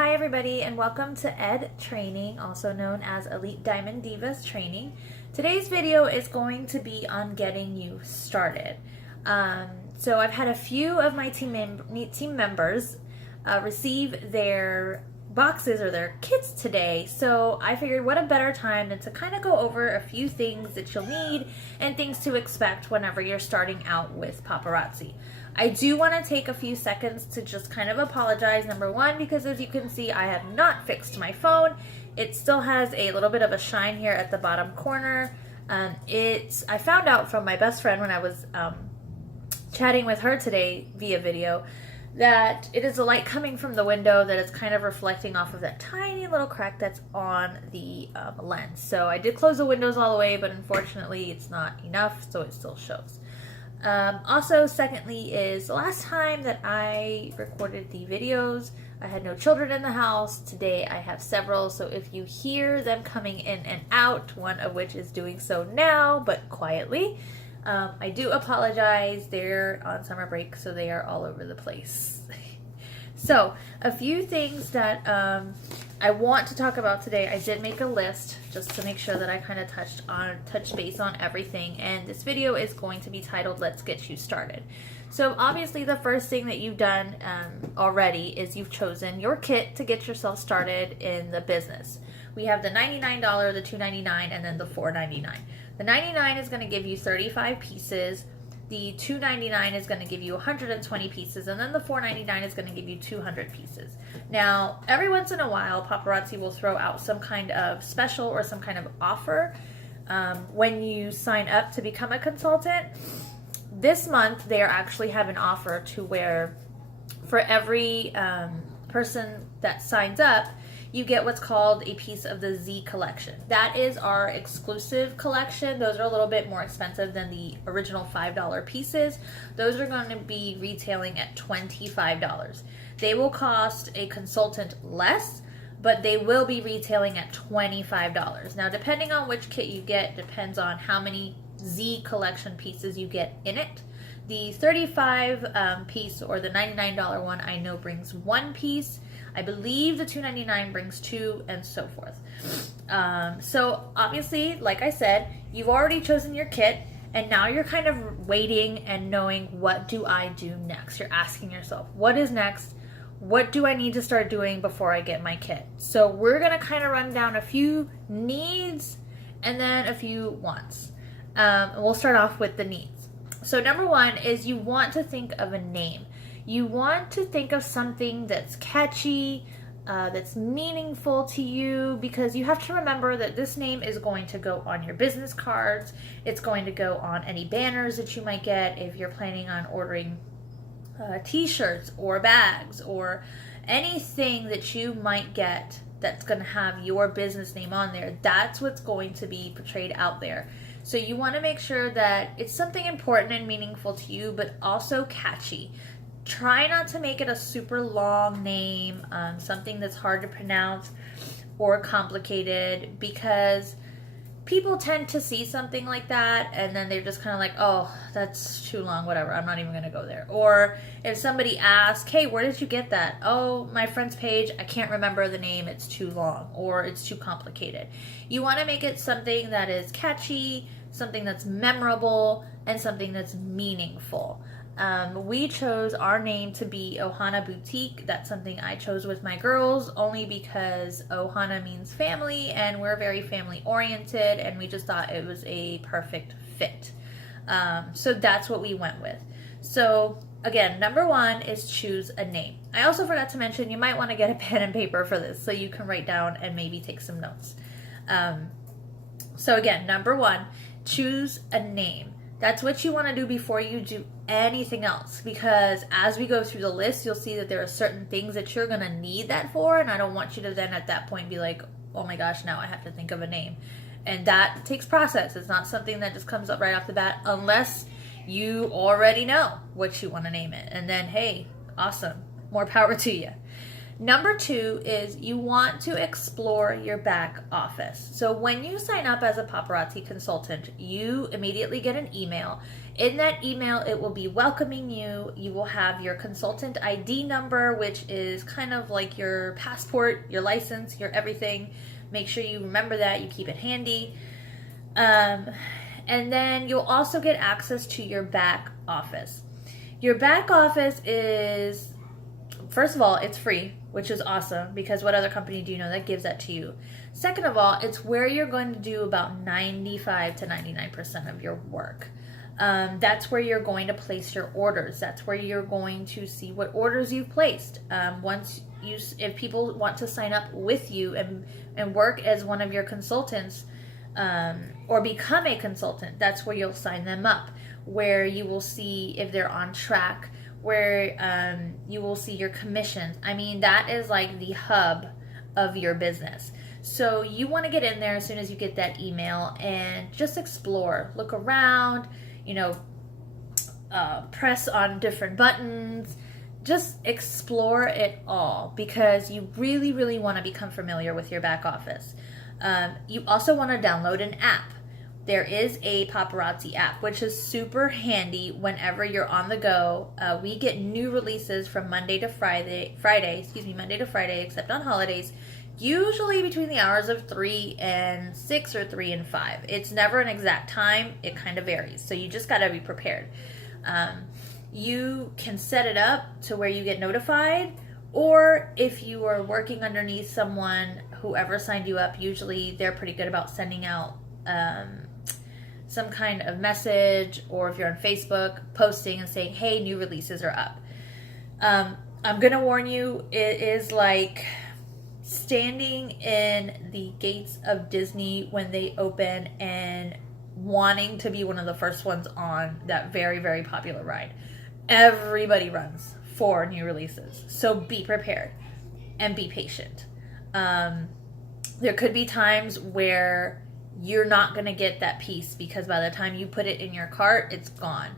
Hi everybody and welcome to E.D.D Training, also known as Elite Diamond Divas Training. Today's video is going to be on getting you started. So I've had a few of my team members receive their boxes or their kits today, so I figured what a better time than to kind of go over a few things that you'll need and things to expect whenever you're starting out with paparazzi. I do want to take a few seconds to just kind of apologize, number one, because as you can see, I have not fixed my phone. It still has a little bit of a shine here at the bottom corner. I found out from my best friend when I was chatting with her today via video that it is the light coming from the window that is kind of reflecting off of that tiny little crack that's on the lens. So I did close the windows all the way, but unfortunately it's not enough, so it still shows. Also, secondly, is the last time that I recorded the videos, I had no children in the house. Today I have several, so if you hear them coming in and out, one of which is doing so now, but quietly, I do apologize. They're on summer break, so they are all over the place. So, a few things that I want to talk about today. I did make a list just to make sure that I kind of touched base on everything, and this video is going to be titled Let's Get You Started. So obviously the first thing that you've done already is you've chosen your kit to get yourself started in the business. We have the $99, the $2.99, and then the $4.99. The $99 is going to give you 35 pieces. The $2.99 is going to give you 120 pieces, and then the $4.99 is going to give you 200 pieces. Now, every once in a while, paparazzi will throw out some kind of special or some kind of offer when you sign up to become a consultant. This month, they actually have an offer to where for every person that signs up, you get what's called a piece of the Z collection. That is our exclusive collection. Those are a little bit more expensive than the original $5 pieces. Those are going to be retailing at $25. They will cost a consultant less, but they will be retailing at $25. Now, depending on which kit you get, depends on how many Z collection pieces you get in it. The 35 piece or the $99 one I know brings one piece. I believe the $2.99 brings two, and so forth. So obviously, like I said, you've already chosen your kit, and now you're kind of waiting and knowing, what do I do next? You're asking yourself, what is next? What do I need to start doing before I get my kit? So we're going to kind of run down a few needs and then a few wants. We'll start off with the needs. So number one is you want to think of a name. You want to think of something that's catchy, that's meaningful to you, because you have to remember that this name is going to go on your business cards. It's going to go on any banners that you might get if you're planning on ordering t-shirts or bags or anything that you might get that's going to have your business name on there. That's what's going to be portrayed out there. So you want to make sure that it's something important and meaningful to you, but also catchy. Try not to make it a super long name, something that's hard to pronounce or complicated, because people tend to see something like that and then they're just kind of like, oh, that's too long, whatever, I'm not even going to go there. Or if somebody asks, hey, where did you get that? Oh, my friend's page, I can't remember the name, it's too long or it's too complicated. You want to make it something that is catchy, something that's memorable, and something that's meaningful. We chose our name to be Ohana Boutique. That's something I chose with my girls only because Ohana means family and we're very family oriented, and we just thought it was a perfect fit. So that's what we went with. So again, number one is choose a name. I also forgot to mention you might want to get a pen and paper for this so you can write down and maybe take some notes. So again, number one, choose a name. That's what you want to do before you do anything else, because as we go through the list, you'll see that there are certain things that you're going to need that for, and I don't want you to then at that point be like, oh my gosh, now I have to think of a name. And that takes process. It's not something that just comes up right off the bat unless you already know what you want to name it. And then, hey, awesome, more power to you. Number two is you want to explore your back office. So when you sign up as a paparazzi consultant, you immediately get an email, In that email, it will be welcoming you. You will have your consultant ID number, which is kind of like your passport, your license, your everything. Make sure you remember that, you keep it handy. And then you'll also get access to your back office. Your back office is, first of all, it's free, which is awesome, because what other company do you know that gives that to you? Second of all, it's where you're going to do about 95 to 99% of your work. That's where you're going to place your orders. That's where you're going to see what orders you've placed. If people want to sign up with you and work as one of your consultants, or become a consultant, that's where you'll sign them up, where you will see if they're on track, where you will see your commissions. I mean, that is like the hub of your business. So you want to get in there as soon as you get that email and just explore, look around, press on different buttons, just explore it all, because you really, really want to become familiar with your back office. You also want to download an app. There is a Paparazzi app, which is super handy whenever you're on the go. We get new releases from Monday to Friday, except on holidays, usually between the hours of 3 and 6 or 3 and 5. It's never an exact time. It kind of varies. So you just got to be prepared. You can set it up to where you get notified, or if you are working underneath someone, whoever signed you up, usually they're pretty good about sending out some kind of message, or if you're on Facebook, posting and saying, hey, new releases are up. I'm going to warn you, it is like standing in the gates of Disney when they open and wanting to be one of the first ones on that very, very popular ride. Everybody runs for new releases. So be prepared and be patient. There could be times where you're not going to get that piece, because by the time you put it in your cart, it's gone.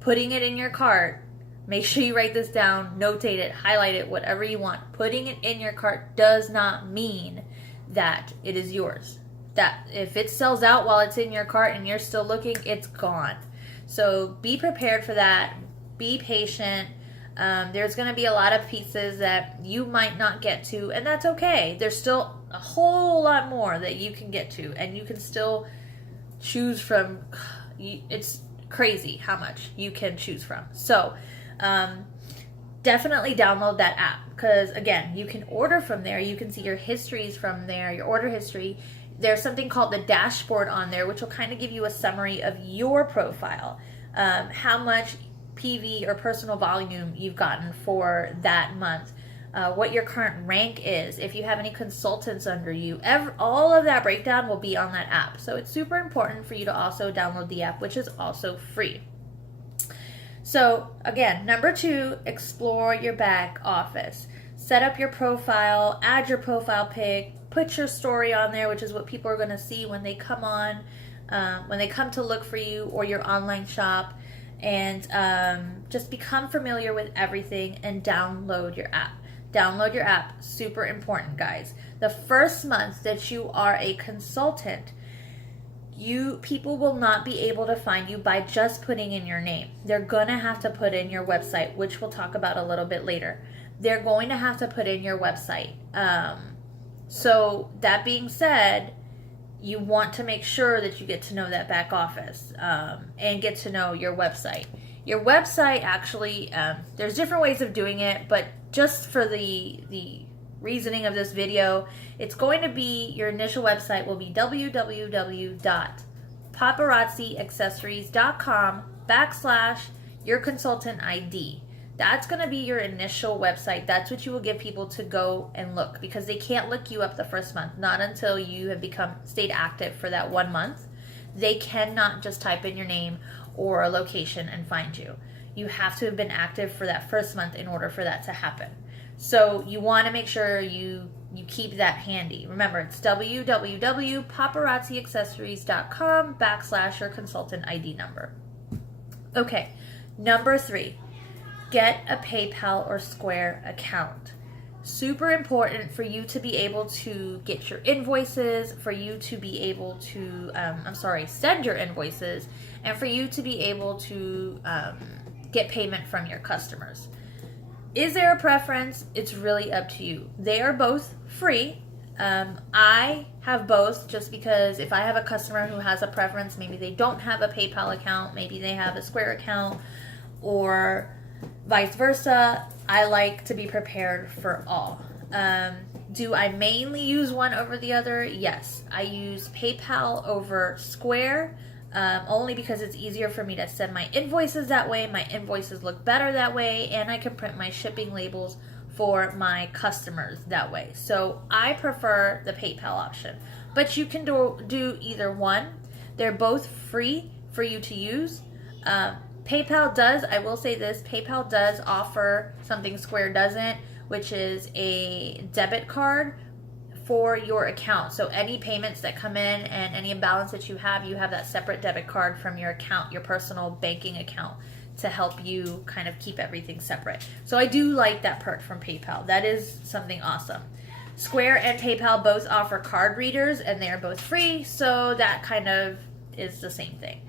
Putting it in your cart, make sure you write this down, notate it, highlight it, whatever you want. Putting it in your cart does not mean that it is yours. That if it sells out while it's in your cart and you're still looking, it's gone. So be prepared for that. Be patient. There's going to be a lot of pieces that you might not get to, and that's okay. There's still a whole lot more that you can get to, and you can still choose from. It's crazy how much you can choose from. So definitely download that app, because again, you can order from there. You can see your histories from there, your order history. There's something called the dashboard on there, which will kind of give you a summary of your profile, how much PV or personal volume you've gotten for that month, what your current rank is, if you have any consultants under you. All of that breakdown will be on that app. So it's super important for you to also download the app, which is also free. So again, number 2, explore your back office. Set up your profile, add your profile pic, put your story on there, which is what people are going to see when they come on, when they come to look for you or your online shop. And just become familiar with everything and download your app. Download your app. Super important, guys. The first month that you are a consultant, people will not be able to find you by just putting in your name. They're going to have to put in your website, which we'll talk about a little bit later. They're going to have to put in your website. So that being said, you want to make sure that you get to know that back office and get to know your website. Your website actually, there's different ways of doing it, but just for the reasoning of this video, it's going to be, your initial website will be www.paparazziaccessories.com/yourconsultantid. That's going to be your initial website. That's what you will give people to go and look, because they can't look you up the first month, not until you have stayed active for that 1 month. They cannot just type in your name or a location and find you. You have to have been active for that first month in order for that to happen. So you want to make sure you keep that handy. Remember, it's www.paparazziaccessories.com/yourconsultantid number. Okay, number 3. Get a PayPal or Square account. super important for you to be able to get your invoices, for you to be able to, send your invoices, and for you to be able to get payment from your customers. Is there a preference? It's really up to you. They are both free. I have both just because if I have a customer who has a preference, maybe they don't have a PayPal account, maybe they have a Square account, or vice versa, I like to be prepared for all. Do I mainly use one over the other? Yes. I use PayPal over Square, only because it's easier for me to send my invoices that way. My invoices look better that way, and I can print my shipping labels for my customers that way. So I prefer the PayPal option. But you can do either one. They're both free for you to use. PayPal does, I will say this, PayPal does offer something Square doesn't, which is a debit card for your account. So any payments that come in and any imbalance that you have that separate debit card from your account, your personal banking account, to help you kind of keep everything separate. So I do like that perk from PayPal. That is something awesome. Square and PayPal both offer card readers, and they are both free, so that kind of is the same thing.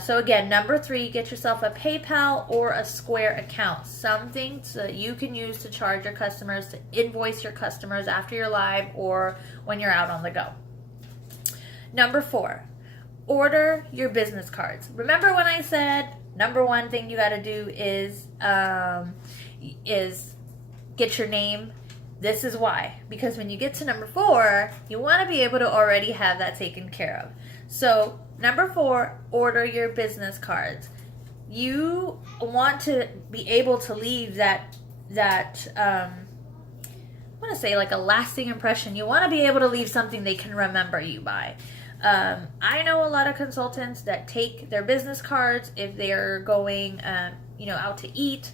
So again, number 3, get yourself a PayPal or a Square account, something that you can use to charge your customers, to invoice your customers after you're live or when you're out on the go. Number 4, order your business cards. Remember when I said number 1 thing you got to do is get your name? This is why. Because when you get to number 4, you want to be able to already have that taken care of. So number 4, order your business cards. You want to be able to leave that I want to say like a lasting impression. You want to be able to leave something they can remember you by. I know a lot of consultants that take their business cards if they're going, out to eat,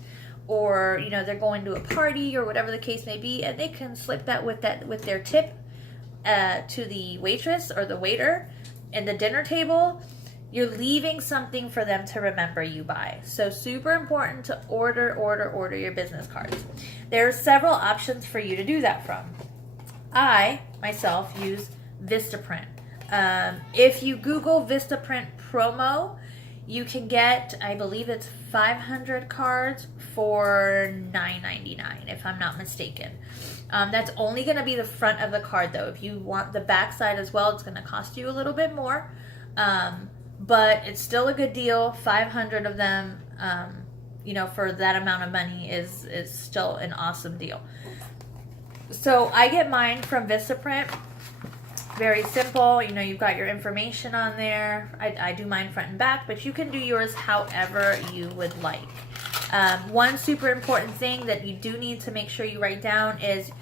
or they're going to a party or whatever the case may be, and they can slip that with their tip to the waitress or the waiter and the dinner table. You're leaving something for them to remember you by. So super important to order your business cards. There are several options for you to do that from. I, myself, use Vistaprint. If you Google Vistaprint promo, you can get, I believe it's 500 cards for $9.99, if I'm not mistaken. That's only going to be the front of the card, though. If you want the back side as well, it's going to cost you a little bit more. But it's still a good deal. 500 of them, for that amount of money is still an awesome deal. So I get mine from Vistaprint. Very simple. You've got your information on there. I do mine front and back, but you can do yours however you would like. One super important thing that you do need to make sure you write down is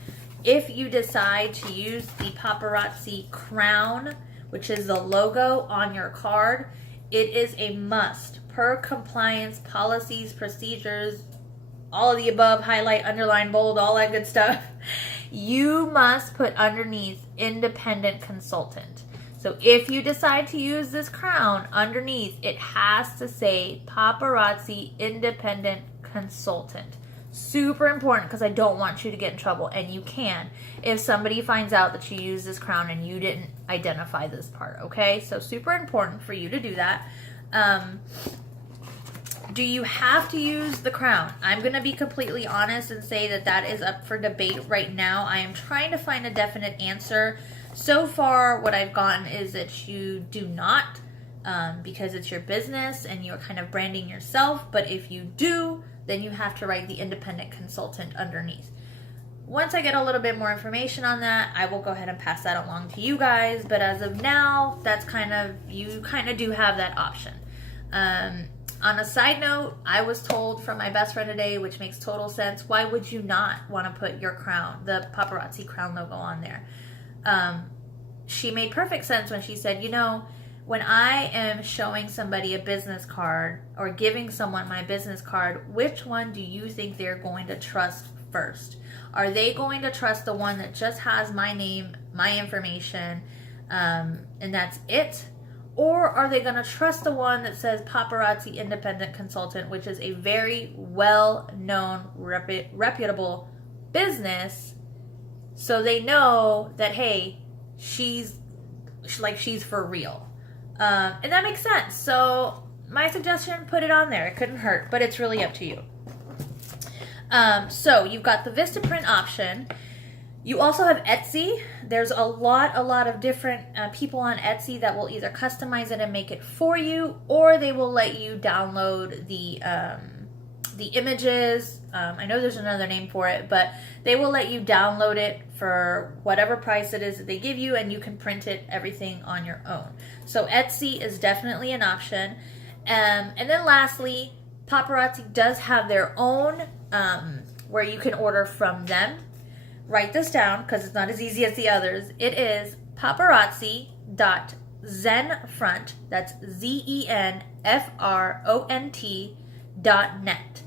if you decide to use the paparazzi crown, which is the logo on your card, it is a must per compliance policies, procedures, all of the above, highlight, underline, bold, all that good stuff. You must put underneath independent consultant. So if you decide to use this crown, underneath it has to say paparazzi independent consultant. Super important, because I don't want you to get in trouble, and you can if somebody finds out that you use this crown and you didn't identify this part. Okay, so super important for you to do that. Do you have to use the crown? I'm going to be completely honest and say that is up for debate right now. I am trying to find a definite answer. So far, what I've gotten is that you do not, because it's your business and you're kind of branding yourself. But if you do, then you have to write the independent consultant underneath. Once I get a little bit more information on that, I will go ahead and pass that along to you guys. But as of now, you kind of do have that option. On a side note, I was told from my best friend today, which makes total sense, why would you not want to put your crown, the paparazzi crown logo on there? She made perfect sense when she said, when I am showing somebody a business card or giving someone my business card, which one do you think they're going to trust first? Are they going to trust the one that just has my name, my information, and that's it? Or are they going to trust the one that says paparazzi independent consultant, which is a very well-known, reputable business, so they know that, hey, she's for real. And that makes sense. So my suggestion, put it on there. It couldn't hurt, but it's really up to you. So you've got the Vistaprint option. You also have Etsy. There's a lot of different people on Etsy that will either customize it and make it for you, or they will let you download the images. I know there's another name for it, but they will let you download it for whatever price it is that they give you, and you can print it, everything on your own. So Etsy is definitely an option. And then lastly, Paparazzi does have their own where you can order from them. Write this down because it's not as easy as the others. It is paparazzi.zenfront. That's ZENFRONT.net.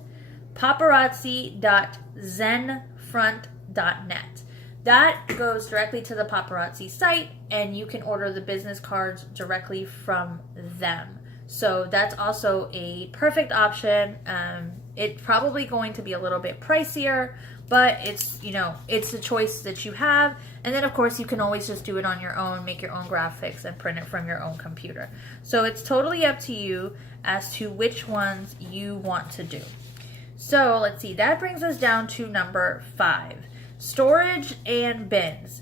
Paparazzi.zenfront.net. That goes directly to the Paparazzi site, and you can order the business cards directly from them. So that's also a perfect option. It's probably going to be a little bit pricier, but it's the choice that you have. And then of course you can always just do it on your own, make your own graphics and print it from your own computer. So it's totally up to you as to which ones you want to do. So let's see, that brings us down to number 5, storage and bins.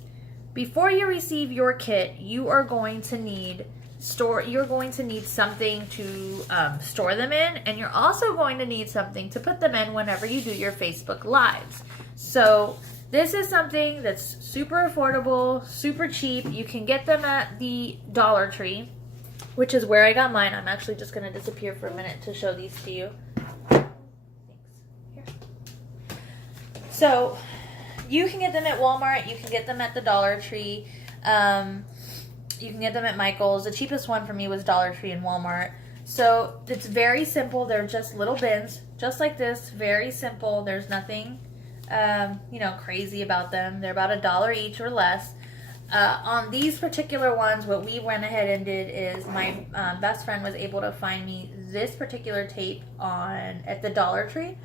Before you receive your kit, you are going to need something to store them in, and you're also going to need something to put them in whenever you do your Facebook Lives. So this is something that's super affordable, super cheap. You can get them at the Dollar Tree, which is where I got mine. I'm actually just going to disappear for a minute to show these to you. Thanks. Here. So you can get them at Walmart. You can get them at the Dollar Tree. You can get them at Michael's. The cheapest one for me was Dollar Tree and Walmart. So it's very simple. They're just little bins, just like this. Very simple. There's nothing, crazy about them. They're about $1 each or less. On these particular ones, what we went ahead and did is my best friend was able to find me this particular tape at the Dollar Tree.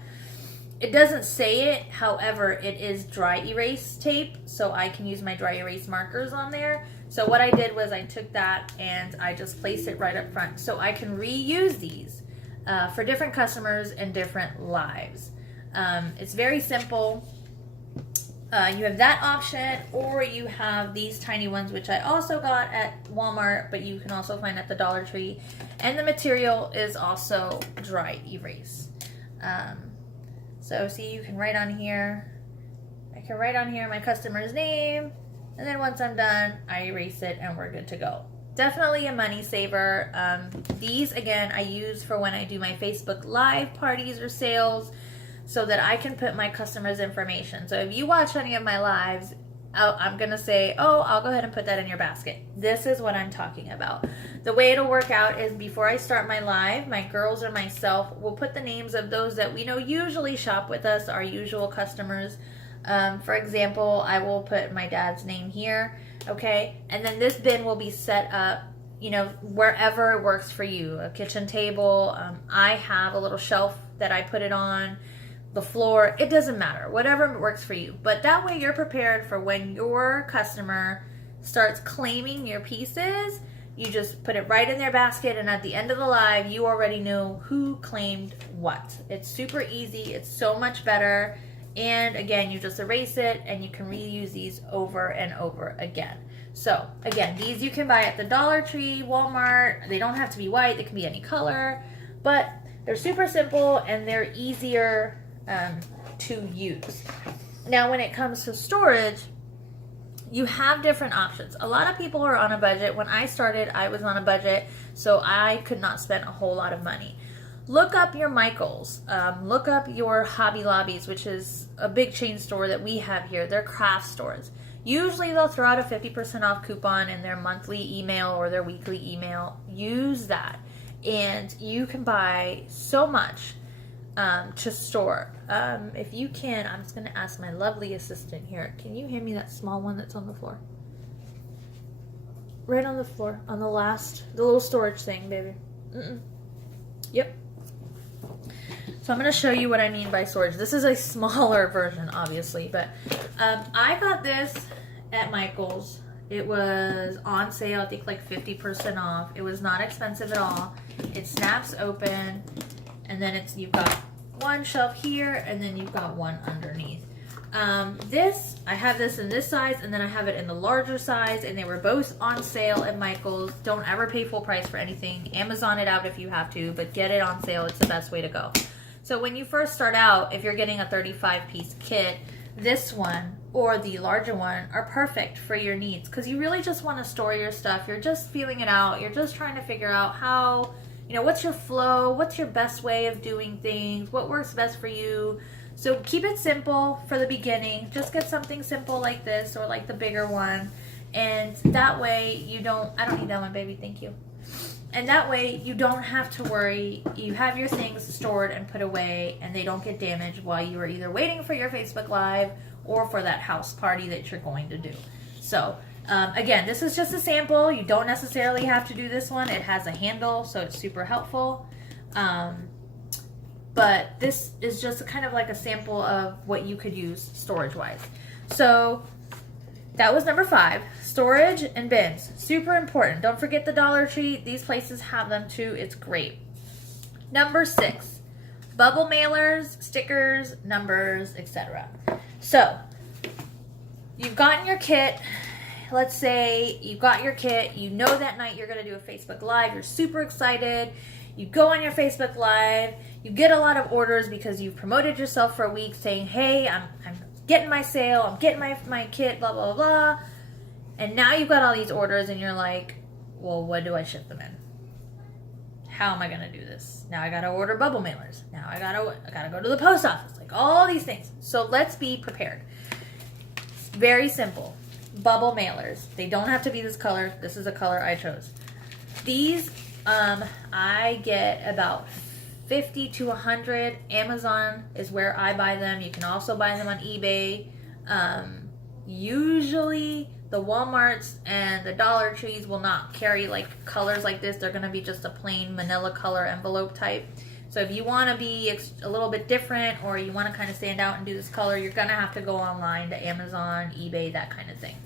It doesn't say it, however, it is dry erase tape, so I can use my dry erase markers on there. So what I did was I took that and I just placed it right up front, so I can reuse these for different customers and different lives. It's very simple. You have that option, or you have these tiny ones, which I also got at Walmart, but you can also find at the Dollar Tree. And the material is also dry erase. So see, you can write on here. I can write on here my customer's name, and then once I'm done, I erase it and we're good to go. Definitely a money saver. These, again, I use for when I do my Facebook Live parties or sales, so that I can put my customers' information. So if you watch any of my lives, I'm going to say, oh, I'll go ahead and put that in your basket. This is what I'm talking about. The way it'll work out is before I start my live, my girls or myself will put the names of those that we know usually shop with us, our usual customers. For example, I will put my dad's name here, okay? And then this bin will be set up, wherever it works for you. A kitchen table. I have a little shelf that I put it on. The floor, it doesn't matter, whatever works for you. But that way you're prepared for when your customer starts claiming your pieces, you just put it right in their basket, and at the end of the live, you already know who claimed what. It's super easy, it's so much better, and again, you just erase it, and you can reuse these over and over again. So again, these you can buy at the Dollar Tree, Walmart. They don't have to be white, they can be any color, but they're super simple and they're easier to use. Now, when it comes to storage, you have different options. A lot of people are on a budget. When I started, I was on a budget, so I could not spend a whole lot of money. Look up your Michael's. Look up your Hobby Lobbies, which is a big chain store that we have here. They're craft stores. Usually they'll throw out a 50% off coupon in their monthly email or their weekly email. Use that, and you can buy so much to store. If you can, I'm just going to ask my lovely assistant here. Can you hand me that small one that's on the floor? Right on the floor, on the little storage thing, baby. Yep. So I'm going to show you what I mean by storage. This is a smaller version, obviously, but I got this at Michael's. It was on sale, I think like 50% off. It was not expensive at all. It snaps open, and then you've got one shelf here, and then you've got one underneath. I have this in this size, and then I have it in the larger size, and they were both on sale at Michael's. Don't ever pay full price for anything. Amazon it out if you have to, but get it on sale. It's the best way to go. So when you first start out, if you're getting a 35-piece kit, this one or the larger one are perfect for your needs, because you really just want to store your stuff. You're just feeling it out. You're just trying to figure out how, what's your flow, what's your best way of doing things, what works best for you. So keep it simple for the beginning. Just get something simple like this or like the bigger one. And that way I don't need that one, baby, thank you. And that way you don't have to worry. You have your things stored and put away, and they don't get damaged while you are either waiting for your Facebook Live or for that house party that you're going to do. So again, this is just a sample. You don't necessarily have to do this one. It has a handle, so it's super helpful. But this is just kind of like a sample of what you could use storage-wise. So that was number 5. Storage and bins. Super important. Don't forget the Dollar Tree. These places have them too. It's great. Number 6. Bubble mailers, stickers, numbers, etc. So you've gotten your kit. Let's say you got your kit. You know that night you're going to do a Facebook Live. You're super excited. You go on your Facebook Live. You get a lot of orders because you've promoted yourself for a week saying, hey, I'm getting my sale, I'm getting my kit, blah, blah, blah. And now you've got all these orders and you're like, well, what do I ship them in? How am I going to do this? Now I got to order bubble mailers. Now I got to go to the post office. Like all these things. So let's be prepared. It's very simple. Bubble mailers. They don't have to be this color. This is a color I chose. These, I get about 50 to 100. Amazon is where I buy them. You can also buy them on eBay. Usually the Walmarts and the Dollar Trees will not carry like colors like this. They're going to be just a plain manila color envelope type. So if you want to be a little bit different, or you want to kind of stand out and do this color, you're going to have to go online to Amazon, eBay, that kind of thing.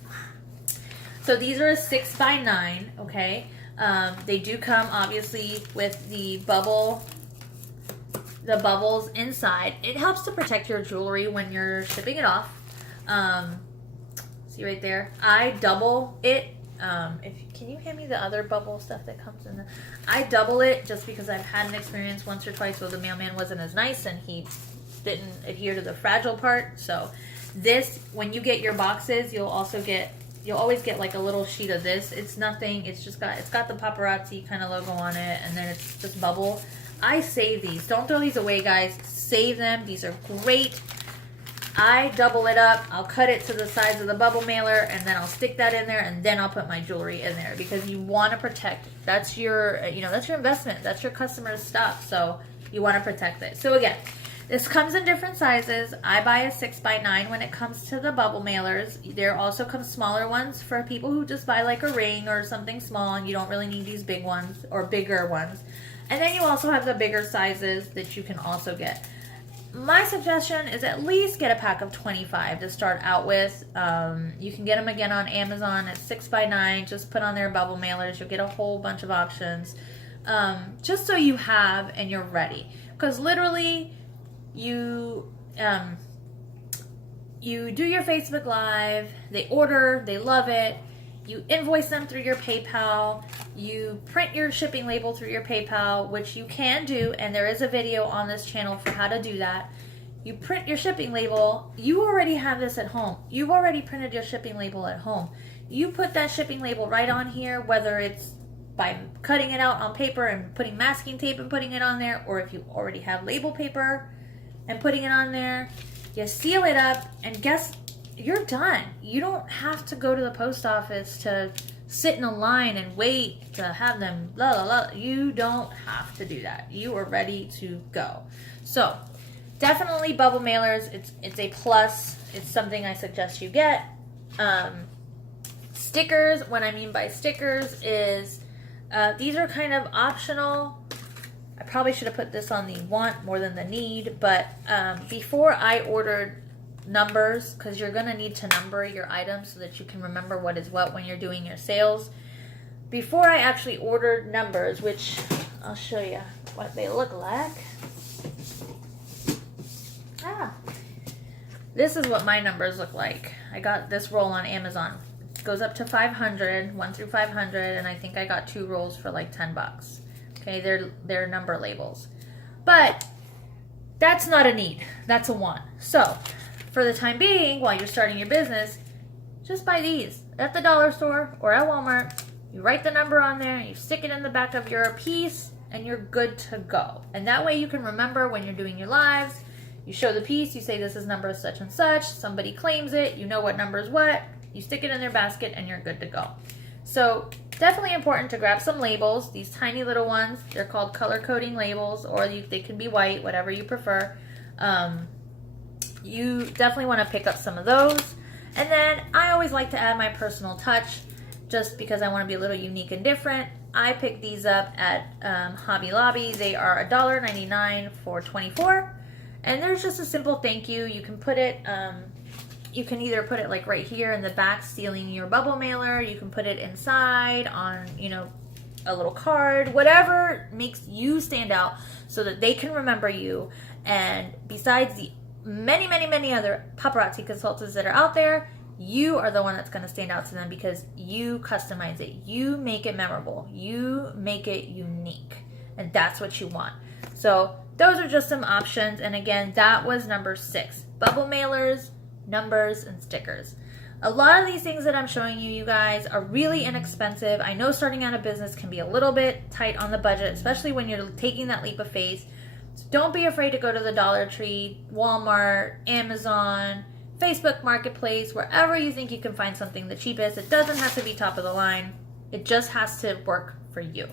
So these are a 6x9, okay? They do come obviously with the bubbles inside. It helps to protect your jewelry when you're shipping it off. See right there? I double it. Can you hand me the other bubble stuff that comes in there? I double it just because I've had an experience once or twice where the mailman wasn't as nice and he didn't adhere to the fragile part. So this, when you get your boxes, you'll always get like a little sheet of this. It's nothing. It's got the paparazzi kind of logo on it, and then it's just bubble. I save these. Don't throw these away, guys. Save them. These are great. I double it up. I'll cut it to the size of the bubble mailer, and then I'll stick that in there, and then I'll put my jewelry in there because you want to protect. That's your investment. That's your customer's stuff. So you want to protect it. So again, this comes in different sizes. I buy a 6x9 when it comes to the bubble mailers. There also come smaller ones for people who just buy like a ring or something small, and you don't really need these big ones or bigger ones. And then you also have the bigger sizes that you can also get. My suggestion is at least get a pack of 25 to start out with. You can get them again on Amazon at 6x9. Just put on their bubble mailers. You'll get a whole bunch of options. Just so you have and you're ready. Because literally, you do your Facebook Live. They order. They love it. You invoice them through your PayPal. You print your shipping label through your PayPal, which you can do, and there is a video on this channel for how to do that. You print your shipping label. You already have this at home. You've already printed your shipping label at home. You put that shipping label right on here, whether it's by cutting it out on paper and putting masking tape and putting it on there, or if you already have label paper and putting it on there, you seal it up, and you're done. You don't have to go to the post office to sit in a line and wait to have them blah, blah, blah. You don't have to do that. You are ready to go. So definitely bubble mailers. It's a plus. It's something I suggest you get. Stickers, what I mean by stickers is these are kind of optional. I probably should have put this on the want more than the need, but before I ordered numbers, because you're going to need to number your items so that you can remember what is what when you're doing your sales. Before I actually ordered numbers, which I'll show you what they look like. This is what my numbers look like. I got this roll on Amazon. It goes up to 500, 1 through 500, and I think I got 2 rolls for like 10 bucks. Okay, they're number labels. But that's not a need. That's a want. So, for the time being, while you're starting your business, just buy these at the dollar store or at Walmart. You write the number on there, you stick it in the back of your piece, and you're good to go. And that way you can remember when you're doing your lives. You show the piece, you say this is number such and such, somebody claims it, you know what number is what, you stick it in their basket, and you're good to go. So definitely important to grab some labels, these tiny little ones. They're called color coding labels, or they can be white, whatever you prefer. You definitely want to pick up some of those. And then I always like to add my personal touch, just because I want to be a little unique and different. I picked these up at Hobby Lobby. They are $1.99 for 24. And there's just a simple thank you. You can put it, you can either put it like right here in the back sealing your bubble mailer. You can put it inside on, you know, a little card, whatever makes you stand out so that they can remember you. And besides the many, many, many other paparazzi consultants that are out there, you are the one that's going to stand out to them because you customize it. You make it memorable. You make it unique. And that's what you want. So those are just some options. And again, that was number 6. Bubble mailers, numbers, and stickers. A lot of these things that I'm showing you, you guys, are really inexpensive. I know starting out a business can be a little bit tight on the budget, especially when you're taking that leap of faith. So don't be afraid to go to the Dollar Tree, Walmart, Amazon, Facebook Marketplace, wherever you think you can find something the cheapest. It doesn't have to be top of the line. It just has to work for you.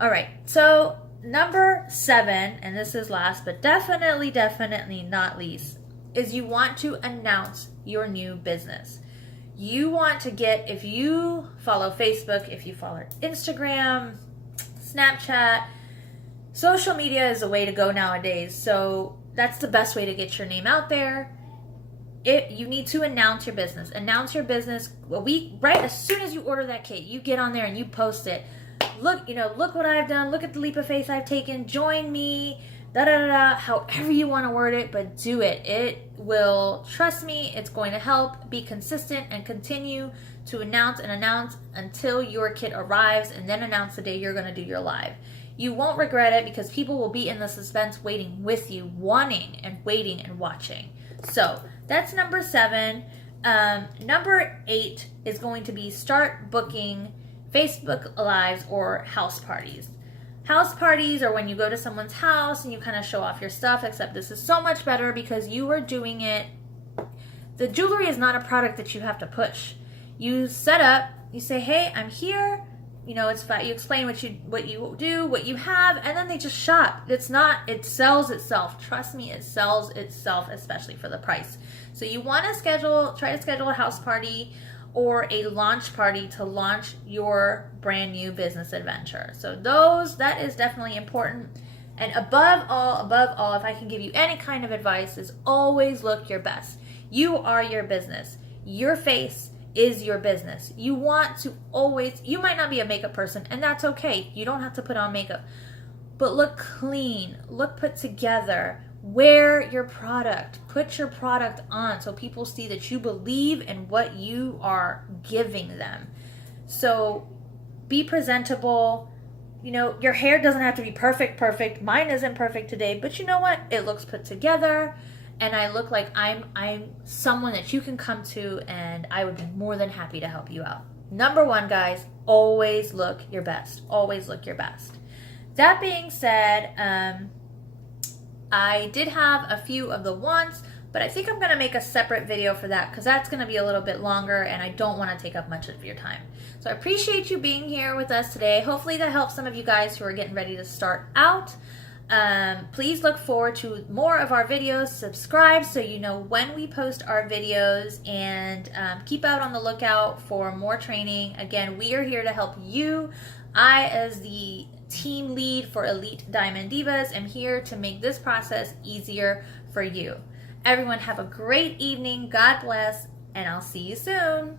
All right, so number 7, and this is last, but definitely not least, is you want to announce your new business. You want to get, if you follow Facebook, if you follow Instagram, Snapchat, social media is a way to go nowadays. So that's the best way to get your name out there. You need to announce your business. Announce your business a week, right as soon as you order that kit, you get on there and you post it. Look, look what I've done. Look at the leap of faith I've taken. Join me. Da da da da. However you want to word it, but do it. It will, trust me, it's going to help. Be consistent and continue to announce until your kit arrives, and then announce the day you're going to do your live. You won't regret it because people will be in the suspense waiting with you, wanting and waiting and watching. So that's number 7. Number 8 is going to be start booking Facebook Lives or house parties. House parties are when you go to someone's house and you kind of show off your stuff, except this is so much better because you are doing it. The jewelry is not a product that you have to push. You set up, you say, hey, I'm here. It's fine. You explain what you do, what you have, and then they just shop. It sells itself. Trust me, it sells itself, especially for the price. So you want to try to schedule a house party or a launch party to launch your brand new business adventure. So that is definitely important. And above all, if I can give you any kind of advice, is always look your best. You are your business. Your face is your business. You want to always, you might not be a makeup person, and that's okay. You don't have to put on makeup. But look clean, look put together. Wear your product. Put your product on so people see that you believe in what you are giving them. So be presentable. Your hair doesn't have to be perfect. Mine isn't perfect today, but you know what? It looks put together, and I look like I'm someone that you can come to, and I would be more than happy to help you out. Number 1, guys, always look your best. Always look your best. That being said, I did have a few of the wants, but I think I'm going to make a separate video for that because that's going to be a little bit longer and I don't want to take up much of your time. So I appreciate you being here with us today. Hopefully that helps some of you guys who are getting ready to start out. Please look forward to more of our videos. Subscribe so you know when we post our videos, and keep out on the lookout for more training. Again, we are here to help you. I, as the team lead for Elite Diamond Divas. I'm here to make this process easier for you. Everyone have a great evening. God bless, and I'll see you soon.